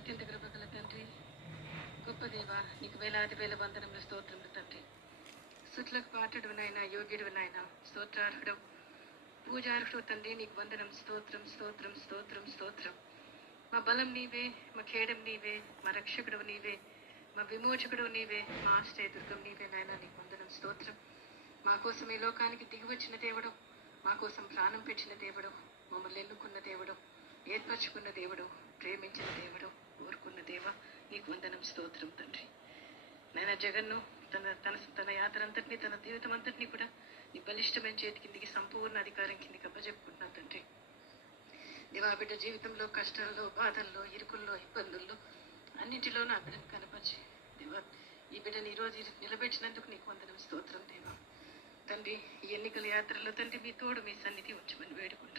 అత్యంత కృపగల తండ్రి, గొప్ప దేవ, నీకు వేలాది వేల వందనముల స్తోత్రములు తండ్రి. స్తుతులకు పాత్రుడు నాయన, యోగ్యుడు నాయన, స్తోత్రార్హుడు, పూజార్హుడు తండ్రి. నీకు వందనం, స్తోత్రం స్తోత్రం స్తోత్రం స్తోత్రం. మా బలం నీవే, మా ఖేడం నీవే, మా రక్షకుడు నీవే, మా విమోచకుడు నీవే, మా ఆశ్రయదుర్గం నీవే నాయన. నీకు వందనం, స్తోత్రం. మా కోసం ఈ లోకానికి దిగివచ్చిన దేవుడు, మా కోసం ప్రాణం పెట్టిన దేవుడు, మమ్మల్ని ఎన్నుకున్న దేవుడు, ఏర్పరచుకున్న దేవుడు, ప్రేమించిన దేవుడు, ఊరుకున్న దేవ, నీకు వందనం, స్తోత్రం తండ్రి. నాయన జగన్ను తన తన తన యాత్ర అంతటినీ, తన జీవితం అంతటినీ కూడా నీ బలిష్టమైన చేతి కిందికి, సంపూర్ణ అధికారం కిందికి అప్పచెప్పుకుంటున్నాను తండ్రి. దేవా, బిడ్డ జీవితంలో కష్టాల్లో, బాధల్లో, ఇరుకుల్లో, ఇబ్బందుల్లో అన్నింటిలో నా బిడ్డను కనపరిచి దేవా, ఈ బిడ్డను ఈరోజు నిలబెట్టినందుకు నీకు వందనం, స్తోత్రం దేవా. తండ్రి, ఈ ఎన్నికల యాత్రలో తండ్రి మీ తోడు, మీ సన్నిధి ఉంచమని వేడుకుంటున్నాను.